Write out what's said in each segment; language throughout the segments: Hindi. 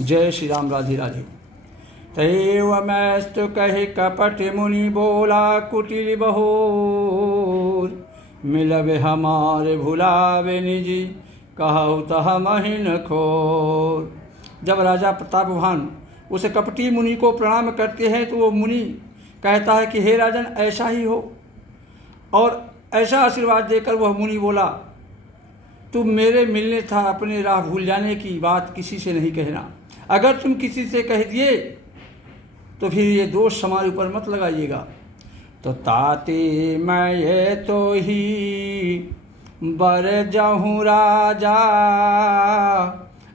जय श्री राम, राधे राधे। तैव मैस्तु कहि कपट मुनि बोला कुटिल बहोर, मिलबे हमारे भुलावे निजी कहु तह महीन खोर। जब राजा प्रतापवान उस कपटी मुनि को प्रणाम करते हैं तो वो मुनि कहता है कि हे राजन, ऐसा ही हो। और ऐसा आशीर्वाद देकर वह मुनि बोला, तुम मेरे मिलने था अपने राह भूल जाने की बात किसी से नहीं कहना। अगर तुम किसी से कह दिए तो फिर ये दोष हमारे ऊपर मत लगाइएगा। तो ताते मैं ये तो ही बर जाहूँ राजा,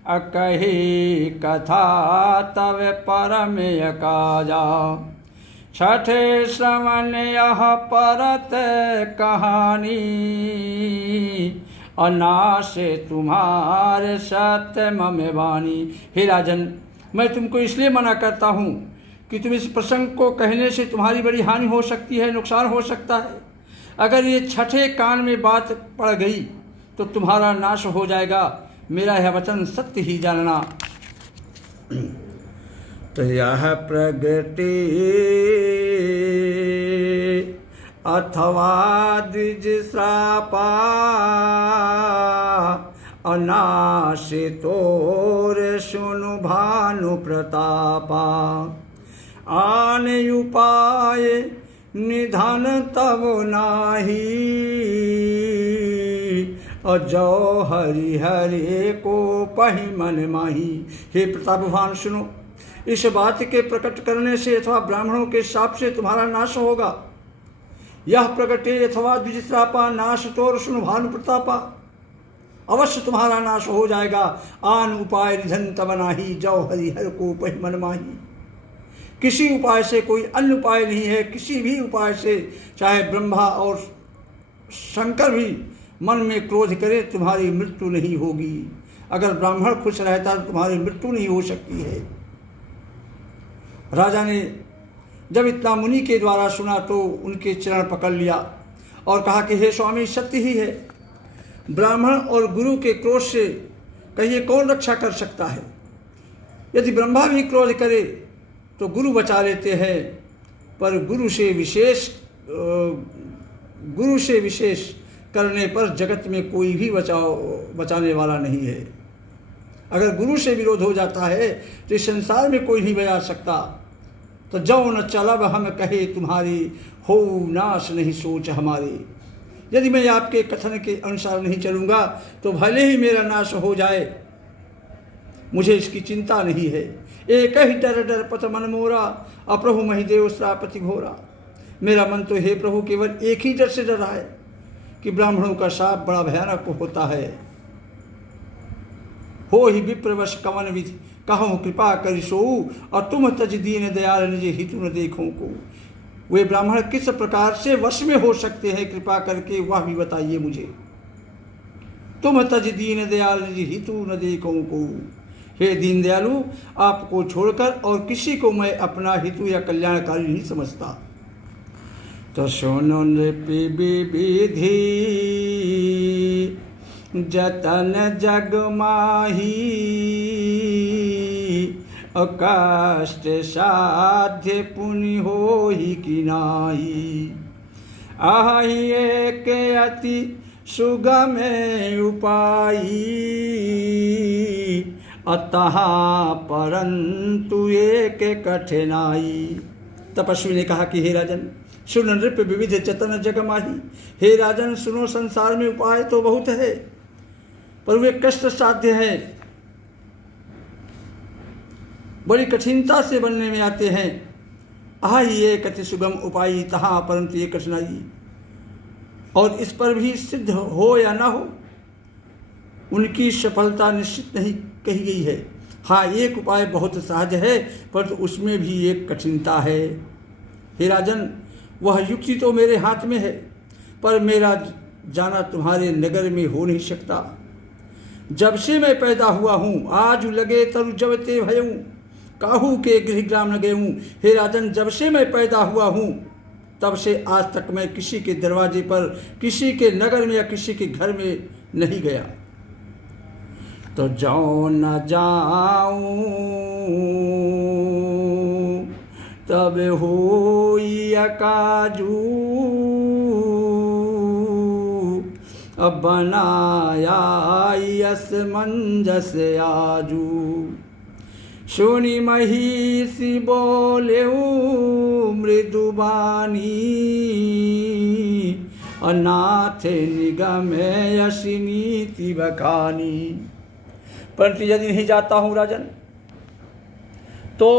कही कथा तब परम काजा। छठे श्रवण यह परत कहानी, अनाशे तुम्हारे सत्य मम वाणी। हे राजन, मैं तुमको इसलिए मना करता हूँ कि तुम इस प्रसंग को कहने से तुम्हारी बड़ी हानि हो सकती है, नुकसान हो सकता है। अगर ये छठे कान में बात पड़ गई तो तुम्हारा नाश हो जाएगा। मेरा यह वचन सत्य ही जानना। तो यह प्रगति अथवा द्विज श्रापा, अनाशितोर सुनु भानु प्रतापा। आन उपाय निधन तब नाही, अजो हरि हरे को पहि मन माही। हे प्रतापवान, सुनो, इस बात के प्रकट करने से अथवा ब्राह्मणों के शाप से तुम्हारा नाश होगा। यह प्रगटे अथवा द्विजश्रापा, नाश तोर सुनु भानु प्रतापा, अवश्य तुम्हारा नाश हो जाएगा। आन उपाय निधन तब नाही, जौ हरि हर को पहि मन माही। किसी उपाय से कोई अन्य उपाय नहीं है। किसी भी उपाय से, चाहे ब्रह्मा और शंकर भी मन में क्रोध करे, तुम्हारी मृत्यु नहीं होगी। अगर ब्राह्मण खुश रहता तो तुम्हारी मृत्यु नहीं हो सकती है। राजा ने जब इतना मुनि के द्वारा सुना तो उनके चरण पकड़ लिया और कहा कि हे स्वामी, सत्य ही है। ब्राह्मण और गुरु के क्रोध से कहिए कौन रक्षा कर सकता है। यदि ब्रह्मा भी क्रोध करे तो गुरु बचा लेते हैं, पर गुरु से विशेष करने पर जगत में कोई भी बचाने वाला नहीं है। अगर गुरु से विरोध हो जाता है तो इस संसार में कोई नहीं बचा सकता। तो जौ न चलब हम कहे तुम्हारी, हो नाश नहीं सोच हमारे। यदि मैं आपके कथन के अनुसार नहीं चलूँगा तो भले ही मेरा नाश हो जाए, मुझे इसकी चिंता नहीं है। एक ही डर डर पथ मन मोरा, अप्रभु महिदेव श्रापति घोरा। मेरा मन तो हे प्रभु केवल एक ही डर से डर रहा है कि ब्राह्मणों का शाप बड़ा भयानक होता है। हो ही विप्रवश कवन विधि, कहूँ कृपा करि सोऊ, और तुम तज दीन दयाल निज हितु न देखो को। वे ब्राह्मण किस प्रकार से वश में हो सकते हैं, कृपा करके वह भी बताइए मुझे। तुम तज दीन दयाल निज हितु न देखो को। हे दीन दयालु, आपको छोड़कर और किसी को मैं अपना हितु या कल्याणकारी नहीं समझता। तो सुनो नृपि विधि, जतन जग माही, कष्ट साध्य पुनि होहि कि नाही। आहि एक अति सुगम उपाई, अतः परंतु एक कठिनाई। तपस्वी ने कहा कि हे राजन, सुन नृप विविध जतन जग माही। हे राजन सुनो, संसार में उपाय तो बहुत है, पर वे कष्ट साध्य हैं, बड़ी कठिनता से बनने में आते हैं। आह ये कति सुगम उपाय, तहाँ परंतु ये कठिनाई। और इस पर भी सिद्ध हो या ना हो, उनकी सफलता निश्चित नहीं कही गई है। हाँ, एक उपाय बहुत सहज है, पर उसमें भी एक कठिनता है। हे राजन, वह युक्ति तो मेरे हाथ में है, पर मेरा जाना तुम्हारे नगर में हो नहीं सकता। जब से मैं पैदा हुआ हूँ, आज लगे तरु जब ते भयऊँ, काहू के गृह ग्राम न गयूँ। हे राजन, जब से मैं पैदा हुआ हूँ तब से आज तक मैं किसी के दरवाजे पर, किसी के नगर में या किसी के घर में नहीं गया। तो जो न जाऊं तब होई अकाजू, अब बनाया असमंजस आजू। सुनी महिषी बोले मृदुबानी, अनाथ निगम यशि नीति बखानी। परंतु यदि नहीं जाता हूँ राजन तो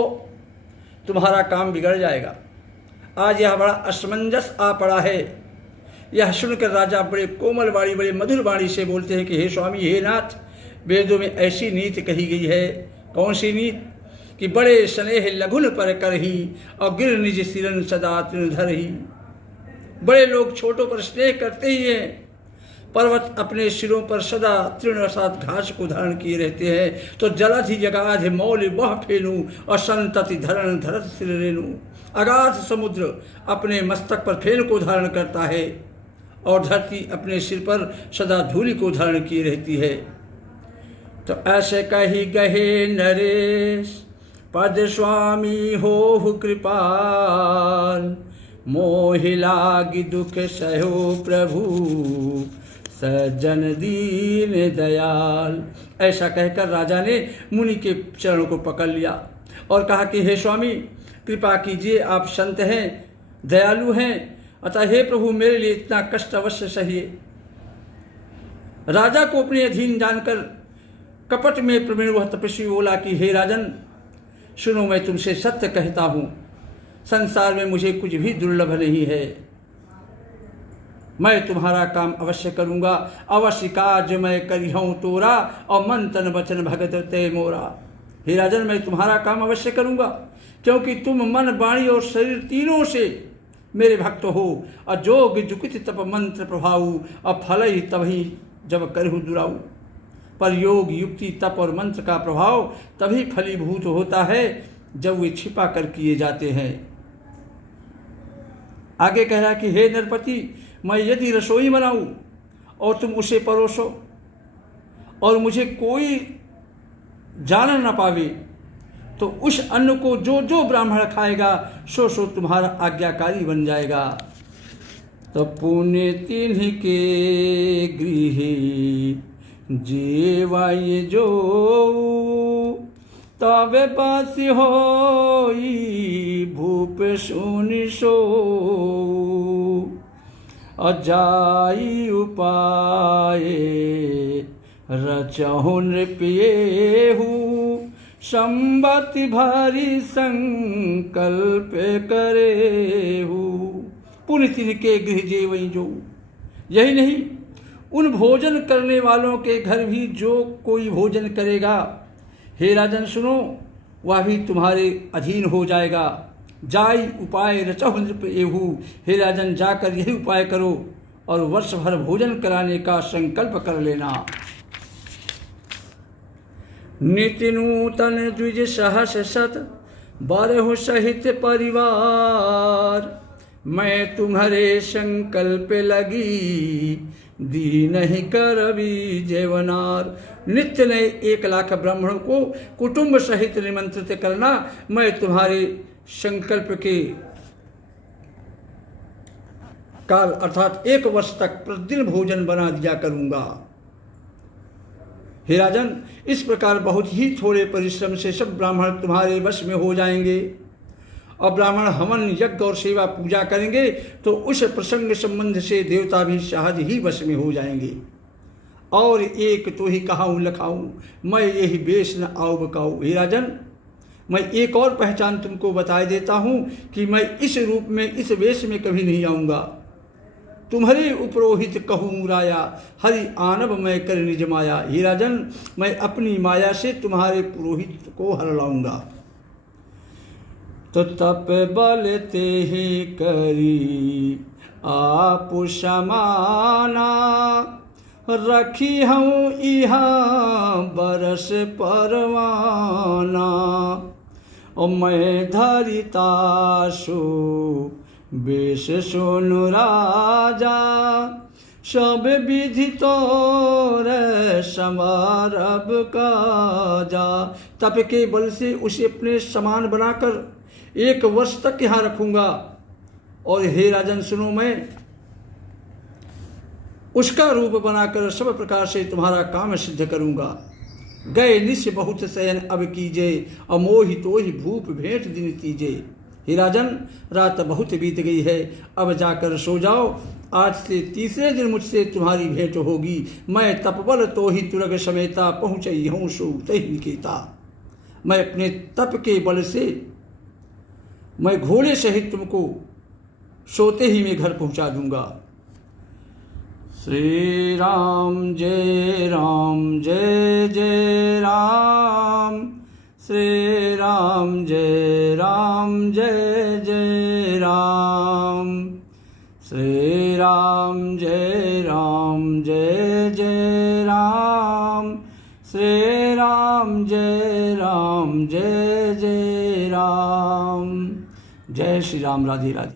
तुम्हारा काम बिगड़ जाएगा। आज यह बड़ा असमंजस आ पड़ा है। यह सुनकर राजा बड़े कोमल वाणी, बड़े मधुर वाणी से बोलते हैं कि हे स्वामी, हे नाथ, वेदों में ऐसी नीति कही गई है। कौन सी नीति? कि बड़े स्नेह लघुन पर करही, और गिर निज सिरन सदा तृणधरही। बड़े लोग छोटों पर स्नेह करते ही हैं। पर्वत अपने सिरों पर सदा तृण अर्थात घास को धारण किए रहते हैं। तो जलधि जगाध मौल बह फेनु, और संतति धरण धरत सिर रेणु। अगाध समुद्र अपने मस्तक पर फेन को धारण करता है, और धरती अपने सिर पर सदा धूलि को धारण किए रहती है। तो ऐसे कही गहे नरेश, पद स्वामी हो कृपाल। मोहि लागी दुख सहो प्रभु, सज्जन दीन दयाल। ऐसा कहकर राजा ने मुनि के चरणों को पकड़ लिया और कहा कि हे स्वामी, कृपा कीजिए, आप संत हैं, दयालु हैं, अतः हे प्रभु, मेरे लिए इतना कष्ट अवश्य सहिए। राजा को अपने अधीन जानकर कपट में प्रवीण वह तपस्वी बोला कि हे राजन, सुनो, मैं तुमसे सत्य कहता हूँ, संसार में मुझे कुछ भी दुर्लभ नहीं है। मैं तुम्हारा काम अवश्य करूँगा। अवश्य काज मैं करिहूँ तोरा, और मन तन वचन भगत ते मोरा। हे राजन, मैं तुम्हारा काम अवश्य करूँगा, क्योंकि तुम मन वाणी और शरीर तीनों से मेरे भक्त हो। और जोग जुकित तप मंत्र प्रभाऊ, और फल ही तभी जब करहु दुराऊ। पर योग युक्ति तप और मंत्र का प्रभाव तभी फलीभूत होता है जब वे छिपा कर किए जाते हैं। आगे कह रहा कि हे नरपति, मैं यदि रसोई बनाऊं और तुम उसे परोसो और मुझे कोई जान न पावे, तो उस अन्न को जो जो ब्राह्मण खाएगा सो सो तुम्हारा आज्ञाकारी बन जाएगा। तो पुण्य तिन्ह के गृह जेवाय जो, तबे बासी होई भूप सुनि सो। अजाई उपाय रचहु नृपयेहु, संबति भारी संकल्प करेहु। पुण्य तिन्ह के गृह जेवई जो, यही नहीं, उन भोजन करने वालों के घर भी जो कोई भोजन करेगा, हे राजन सुनो, वह भी तुम्हारे अधीन हो जाएगा। जाई उपाय रचहु नृपयेहु, हे राजन, जाकर यही उपाय करो और वर्ष भर भोजन कराने का संकल्प कर लेना। नित्य नूतन द्विज सहस सत, बारह सहित परिवार। मैं तुम्हारे संकल्प लगी, दी नहीं करबी जेवनार। नित्य ने 1 लाख ब्राह्मणों को कुटुंब सहित निमंत्रित करना। मैं तुम्हारे संकल्प के काल अर्थात 1 वर्ष तक प्रतिदिन भोजन बना दिया करूंगा। हे राजन, इस प्रकार बहुत ही थोड़े परिश्रम से सब ब्राह्मण तुम्हारे वश में हो जाएंगे। और ब्राह्मण हवन यज्ञ और सेवा पूजा करेंगे तो उस प्रसंग संबंध से देवता भी सहज ही वश में हो जाएंगे। और एक तो ही कहाऊँ लखाऊँ, मैं यही बेश न आऊ बकाऊँ। हे राजन, मैं एक और पहचान तुमको बता देता हूँ कि मैं इस रूप में, इस वेश में कभी नहीं आऊँगा। तुम्हारे उपरोहित कहूँ राया, हरि आनब मैं कर निज माया। हे राजन, मैं अपनी माया से तुम्हारे पुरोहित को हर लाऊंगा। तो तप बल ते ही करी आप समाना, रखी हूँ यहाँ बरस परवाना। और मैं धरितासु बेश सुनु राजा, सब विधि तोर समारभ का जा। तप के बल से उसे अपने समान बनाकर 1 वर्ष तक यहाँ रखूंगा। और हे राजन सुनो, मैं उसका रूप बनाकर सब प्रकार से तुम्हारा काम सिद्ध करूंगा। गए निश बहुत शयन अब कीजे, अमोहि तोहि भूप भेंट दिन तीजे। हे राजन, रात बहुत बीत गई है, अब जाकर सो जाओ। आज से 3रे दिन मुझसे तुम्हारी भेंट होगी। मैं तपबल तो ही तुरग समेता, पहुँचई हूँ सो तही निकेता। मैं अपने तप के बल से मैं घोड़े सहित तुमको सोते ही मैं घर पहुँचा दूंगा। श्री राम जय राम जय जय राम, श्री राम जय राम जय जय राम, श्री राम जय राम जय जय राम, श्री राम जय राम जय जय राम। जय श्री राम। राधे राधे।